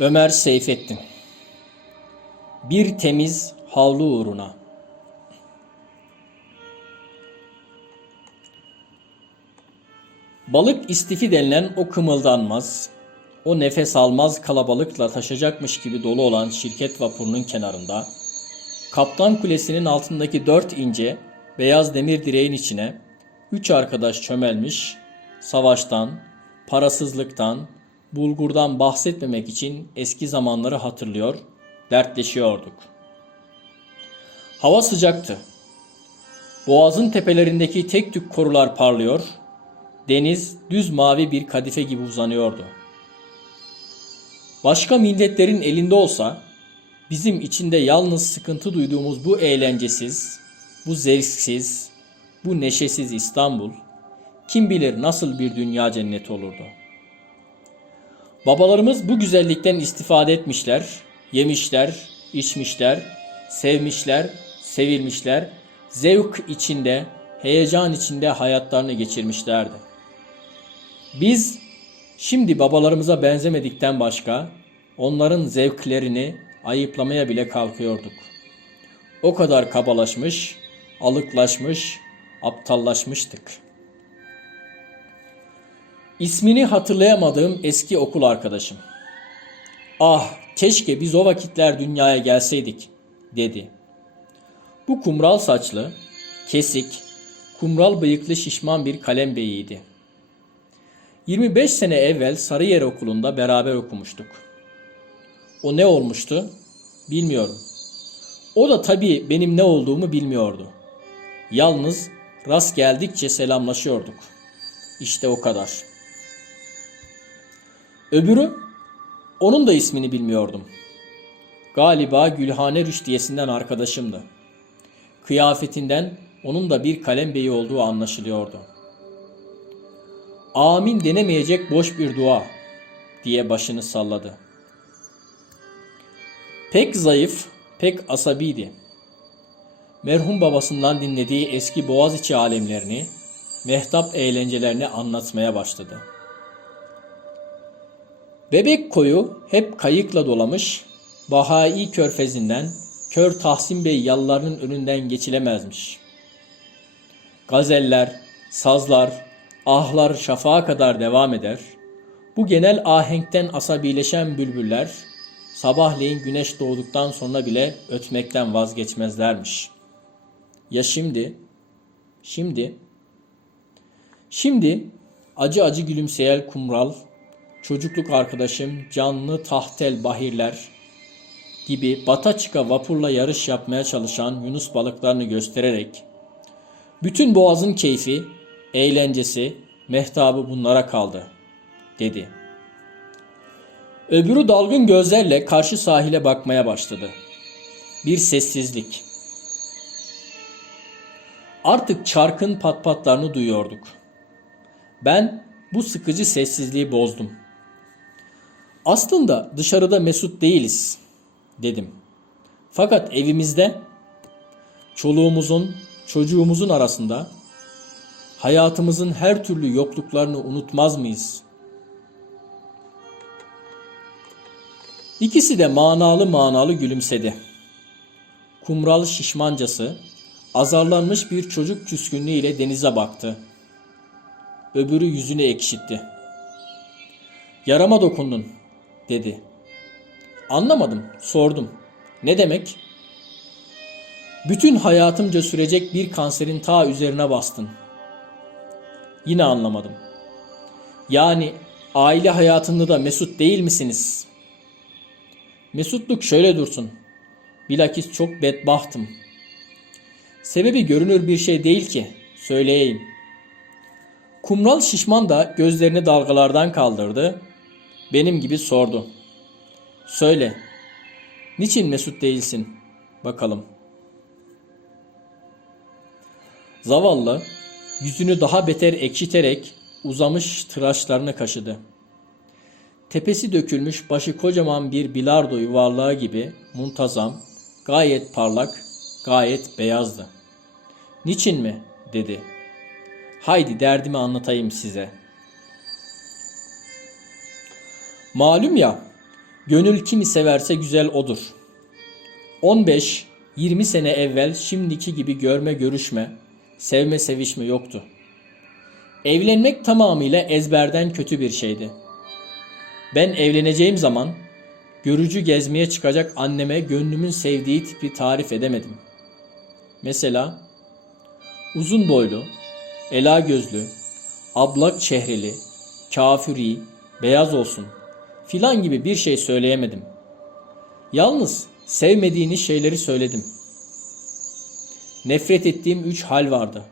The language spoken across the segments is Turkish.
Ömer Seyfettin. Bir temiz havlu uğruna. Balık istifi denilen o kımıldanmaz, o nefes almaz kalabalıkla taşacakmış gibi dolu olan şirket vapurunun kenarında, Kaptan Kulesi'nin altındaki dört ince beyaz demir direğin içine üç arkadaş çömelmiş, savaştan, parasızlıktan, bulgurdan bahsetmemek için eski zamanları hatırlıyor, dertleşiyorduk. Hava sıcaktı. Boğazın tepelerindeki tek tük korular parlıyor, deniz düz mavi bir kadife gibi uzanıyordu. Başka milletlerin elinde olsa, bizim içinde yalnız sıkıntı duyduğumuz bu eğlencesiz, bu zevksiz, bu neşesiz İstanbul, kim bilir nasıl bir dünya cenneti olurdu. Babalarımız bu güzellikten istifade etmişler, yemişler, içmişler, sevmişler, sevilmişler, zevk içinde, heyecan içinde hayatlarını geçirmişlerdi. Biz şimdi babalarımıza benzemedikten başka onların zevklerini ayıplamaya bile kalkıyorduk. O kadar kabalaşmış, alıklaşmış, aptallaşmıştık. İsmini hatırlayamadığım eski okul arkadaşım. Ah keşke biz o vakitler dünyaya gelseydik dedi. Bu kumral saçlı, kesik, kumral bıyıklı şişman bir kalem beyiydi. 25 sene evvel Sarıyer Okulu'nda beraber okumuştuk. O ne olmuştu? Bilmiyorum. O da tabii benim ne olduğumu bilmiyordu. Yalnız rast geldikçe selamlaşıyorduk. İşte o kadar. Öbürü, onun da ismini bilmiyordum. Galiba Gülhane Rüşdiyesi'nden arkadaşımdı. Kıyafetinden onun da bir kalem beyi olduğu anlaşılıyordu. Amin denemeyecek boş bir dua diye başını salladı. Pek zayıf, pek asabiydi. Merhum babasından dinlediği eski Boğaziçi alemlerini, mehtap eğlencelerini anlatmaya başladı. Bebek koyu hep kayıkla dolamış, Bahai körfezinden Kör Tahsin Bey yallarının önünden geçilemezmiş. Gazeller, sazlar, ahlar şafağa kadar devam eder. Bu genel ahenkten asabileşen bülbüller sabahleyin güneş doğduktan sonra bile ötmekten vazgeçmezlermiş. Ya şimdi? Şimdi? Şimdi acı acı gülümseyen kumral, çocukluk arkadaşım canlı tahtel bahirler gibi bataçıka vapurla yarış yapmaya çalışan Yunus balıklarını göstererek bütün boğazın keyfi, eğlencesi, mehtabı bunlara kaldı, dedi. Öbürü dalgın gözlerle karşı sahile bakmaya başladı. Bir sessizlik. Artık çarkın patpatlarını duyuyorduk. Ben bu sıkıcı sessizliği bozdum. Aslında dışarıda mesut değiliz, dedim. Fakat evimizde çoluğumuzun, çocuğumuzun arasında hayatımızın her türlü yokluklarını unutmaz mıyız? İkisi de manalı manalı gülümsedi. Kumral şişmancası azarlanmış bir çocuk küskünlüğü ile denize baktı. Öbürü yüzünü ekşitti. Yarama dokundun dedi. Anlamadım, sordum. Ne demek? Bütün hayatımca sürecek bir kanserin ta üzerine bastın. Yine anlamadım. Yani aile hayatında da mesut değil misiniz? Mesutluk şöyle dursun. Bilakis çok bedbahtım. Sebebi görünür bir şey değil ki, söyleyeyim. Kumral şişman da gözlerini dalgalardan kaldırdı. Benim gibi sordu. Söyle, niçin mesut değilsin? Bakalım. Zavallı, yüzünü daha beter ekşiterek uzamış tıraşlarını kaşıdı. Tepesi dökülmüş başı kocaman bir bilardo yuvarlağı gibi muntazam, gayet parlak, gayet beyazdı. Niçin mi? dedi. Haydi derdimi anlatayım size. Malum ya, Gönül kimi severse güzel odur. 15 20 sene evvel şimdiki gibi görme görüşme, sevme sevişme yoktu. Evlenmek tamamıyla ezberden kötü bir şeydi. Ben evleneceğim zaman görücü gezmeye çıkacak anneme gönlümün sevdiği tipi tarif edemedim. Mesela uzun boylu, ela gözlü, ablak çehreli, kafiri, beyaz olsun filan gibi bir şey söyleyemedim. Yalnız sevmediğiniz şeyleri söyledim. Nefret ettiğim üç hal vardı.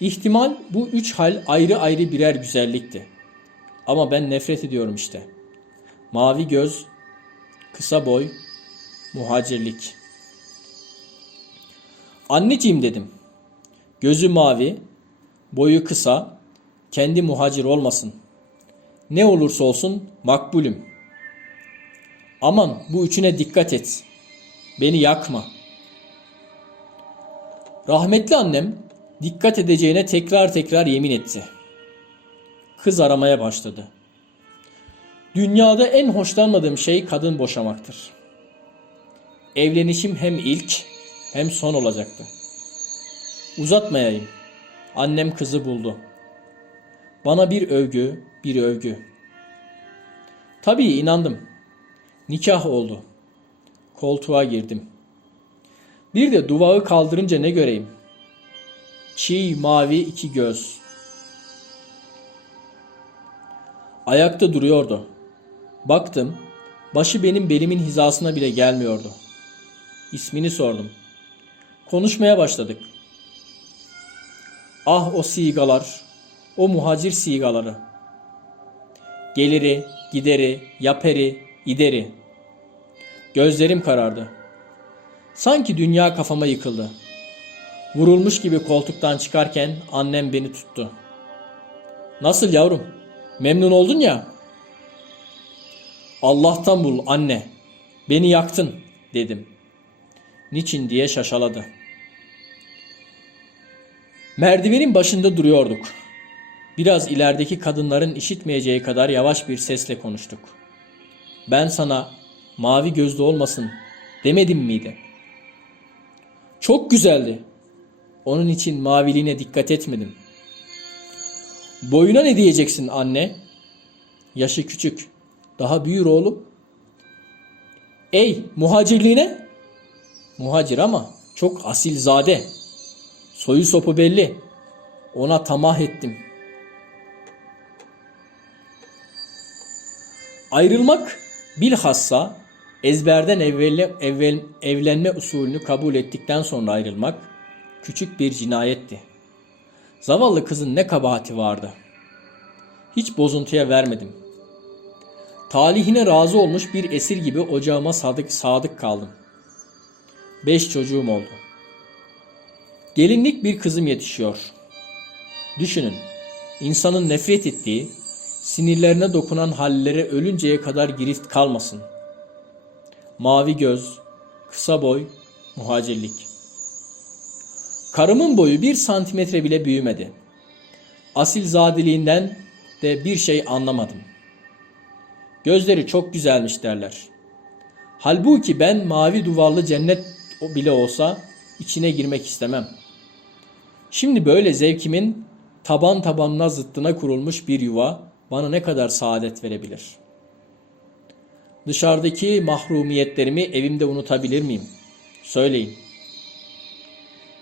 İhtimal bu üç hal ayrı ayrı birer güzellikti. Ama ben nefret ediyorum işte. Mavi göz, kısa boy, muhacirlik. Anneciğim dedim. Gözü mavi, boyu kısa, kendi muhacir olmasın. Ne olursa olsun makbulüm. Aman bu üçüne dikkat et. Beni yakma. Rahmetli annem dikkat edeceğine tekrar tekrar yemin etti. Kız aramaya başladı. Dünyada en hoşlanmadığım şey kadın boşamaktır. Evlenişim hem ilk hem son olacaktı. Uzatmayayım. Annem kızı buldu. Bana bir övgü, bir övgü. Tabii inandım. Nikah oldu. Koltuğa girdim. Bir de duvağı kaldırınca ne göreyim? Çiğ mavi iki göz. Ayakta duruyordu. Baktım, başı benim belimin hizasına bile gelmiyordu. İsmini sordum. Konuşmaya başladık. Ah o sigalar, o muhacir sigaları. Geliri, gideri, yaperi, ideri. Gözlerim karardı. Sanki dünya kafama yıkıldı. Vurulmuş gibi koltuktan çıkarken annem beni tuttu. Nasıl yavrum? Memnun oldun ya. Allah'tan bul anne. Beni yaktın dedim. Niçin diye şaşaladı. Merdivenin başında duruyorduk. Biraz ilerideki kadınların işitmeyeceği kadar yavaş bir sesle konuştuk. Ben sana mavi gözlü olmasın demedim miydi? Çok güzeldi. Onun için maviliğine dikkat etmedim. Boyuna ne diyeceksin anne? Yaşı küçük. Daha büyür oğlum. Ey muhacirliğine? Muhacir ama çok asilzade. Soyu sopu belli. Ona tamah ettim. Ayrılmak bilhassa ezberden evvel, evvel, evlenme usulünü kabul ettikten sonra ayrılmak küçük bir cinayetti. Zavallı kızın ne kabahati vardı. Hiç bozuntuya vermedim. Talihine razı olmuş bir esir gibi ocağıma sadık sadık kaldım. Beş çocuğum oldu. Gelinlik bir kızım yetişiyor. Düşünün, insanın nefret ettiği, sinirlerine dokunan hallere ölünceye kadar girift kalmasın. Mavi göz, kısa boy, muhacirlik. Karımın boyu bir santimetre bile büyümedi. Asil zadeliğinden de bir şey anlamadım. Gözleri çok güzelmiş derler. Halbuki ben mavi duvarlı cennet bile olsa içine girmek istemem. Şimdi böyle zevkimin taban tabanına zıttına kurulmuş bir yuva bana ne kadar saadet verebilir? Dışarıdaki mahrumiyetlerimi evimde unutabilir miyim? Söyleyin.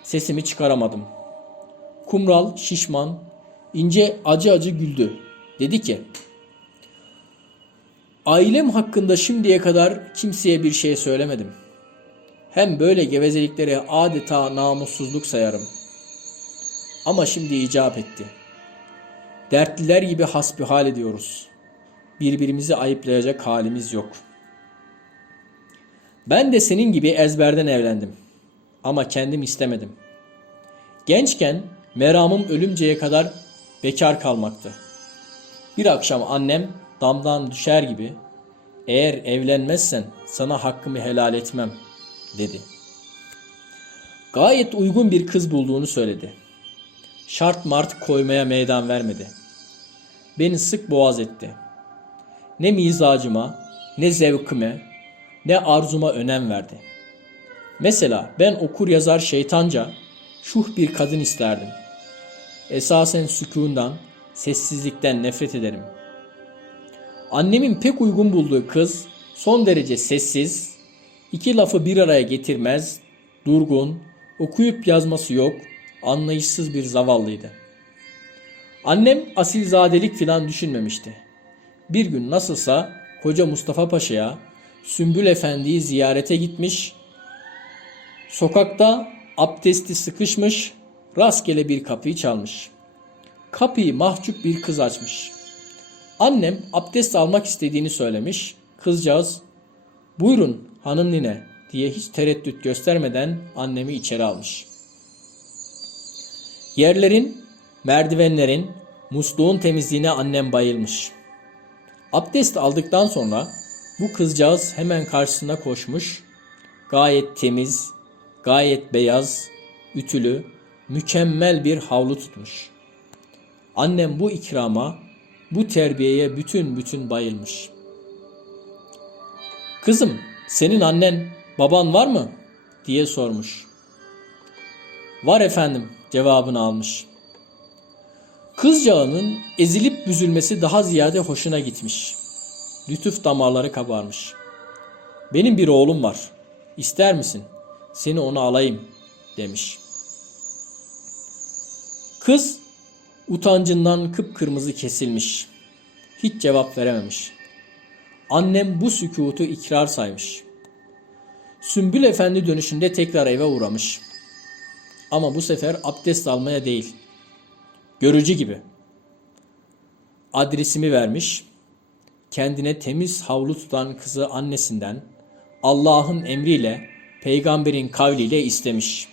Sesimi çıkaramadım. Kumral, şişman, ince acı acı güldü. Dedi ki, Ailem hakkında şimdiye kadar kimseye bir şey söylemedim. Hem böyle gevezelikleri adeta namussuzluk sayarım. Ama şimdi icap etti. Dertliler gibi hasbihal ediyoruz. Birbirimizi ayıplayacak halimiz yok. Ben de senin gibi ezberden evlendim. Ama kendim istemedim. Gençken meramım ölümceye kadar bekar kalmaktı. Bir akşam annem damdan düşer gibi eğer evlenmezsen sana hakkımı helal etmem dedi. Gayet uygun bir kız bulduğunu söyledi. Şart mart koymaya meydan vermedi. Beni sık boğaz etti. Ne mizacıma ne zevkime, ne arzuma önem verdi. Mesela ben okur yazar şeytanca şuh bir kadın isterdim. Esasen sükundan, sessizlikten nefret ederim. Annemin pek uygun bulduğu kız son derece sessiz, iki lafı bir araya getirmez, durgun, okuyup yazması yok, anlayışsız bir zavallıydı. Annem asilzadelik filan düşünmemişti. Bir gün nasılsa koca Mustafa Paşa'ya Sümbül Efendi'yi ziyarete gitmiş, sokakta abdesti sıkışmış, rastgele bir kapıyı çalmış. Kapıyı mahcup bir kız açmış. Annem abdest almak istediğini söylemiş. Kızcağız buyurun hanım nine diye hiç tereddüt göstermeden annemi içeri almış. Yerlerin, merdivenlerin, musluğun temizliğine annem bayılmış. Abdest aldıktan sonra bu kızcağız hemen karşısına koşmuş. Gayet temiz, gayet beyaz, ütülü, mükemmel bir havlu tutmuş. Annem bu ikrama, bu terbiyeye bütün bütün bayılmış. Kızım, senin annen, baban var mı? diye sormuş. Var efendim cevabını almış. Kızcağının ezilip büzülmesi daha ziyade hoşuna gitmiş. Lütuf damarları kabarmış. Benim bir oğlum var. İster misin? Seni ona alayım demiş. Kız utancından kıpkırmızı kesilmiş. Hiç cevap verememiş. Annem bu sükutu ikrar saymış. Sümbül Efendi dönüşünde tekrar eve uğramış. Ama bu sefer abdest almaya değil. Görücü gibi. Adresimi vermiş. Kendine temiz havlu tutan kızı annesinden Allah'ın emriyle, peygamberin kavliyle istemiş.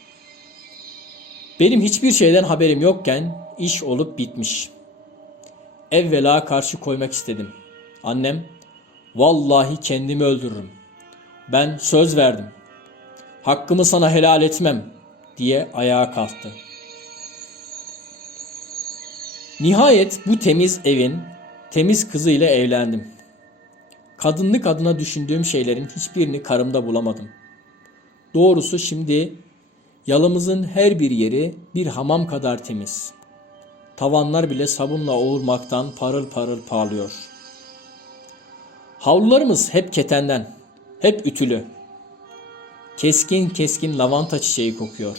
Benim hiçbir şeyden haberim yokken iş olup bitmiş. Evvela karşı koymak istedim. Annem, vallahi kendimi öldürürüm. Ben söz verdim. Hakkımı sana helal etmem diye ayağa kalktı. Nihayet bu temiz evin temiz kızıyla evlendim. Kadınlık adına düşündüğüm şeylerin hiçbirini karımda bulamadım. Doğrusu şimdi yalımızın her bir yeri bir hamam kadar temiz. Tavanlar bile sabunla oğurmaktan parıl parıl parlıyor. Havlularımız hep ketenden, hep ütülü. Keskin keskin lavanta çiçeği kokuyor.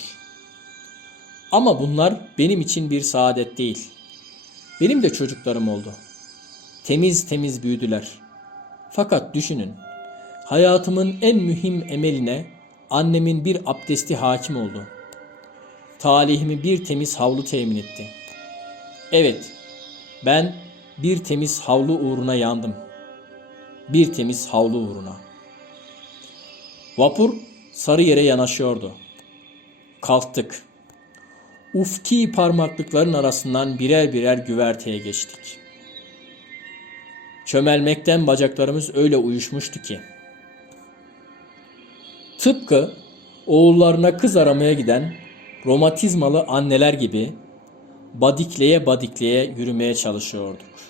Ama bunlar benim için bir saadet değil. Benim de çocuklarım oldu. Temiz temiz büyüdüler. Fakat düşünün, hayatımın en mühim emeline annemin bir abdesti hakim oldu. Talihimi bir temiz havlu temin etti. Evet, ben bir temiz havlu uğruna yandım. Bir temiz havlu uğruna. Vapur Sarıyer'e yanaşıyordu. Kalktık. Ufki parmaklıkların arasından birer birer güverteye geçtik. Çömelmekten bacaklarımız öyle uyuşmuştu ki. Tıpkı oğullarına kız aramaya giden romatizmalı anneler gibi badikleye badikleye yürümeye çalışıyorduk.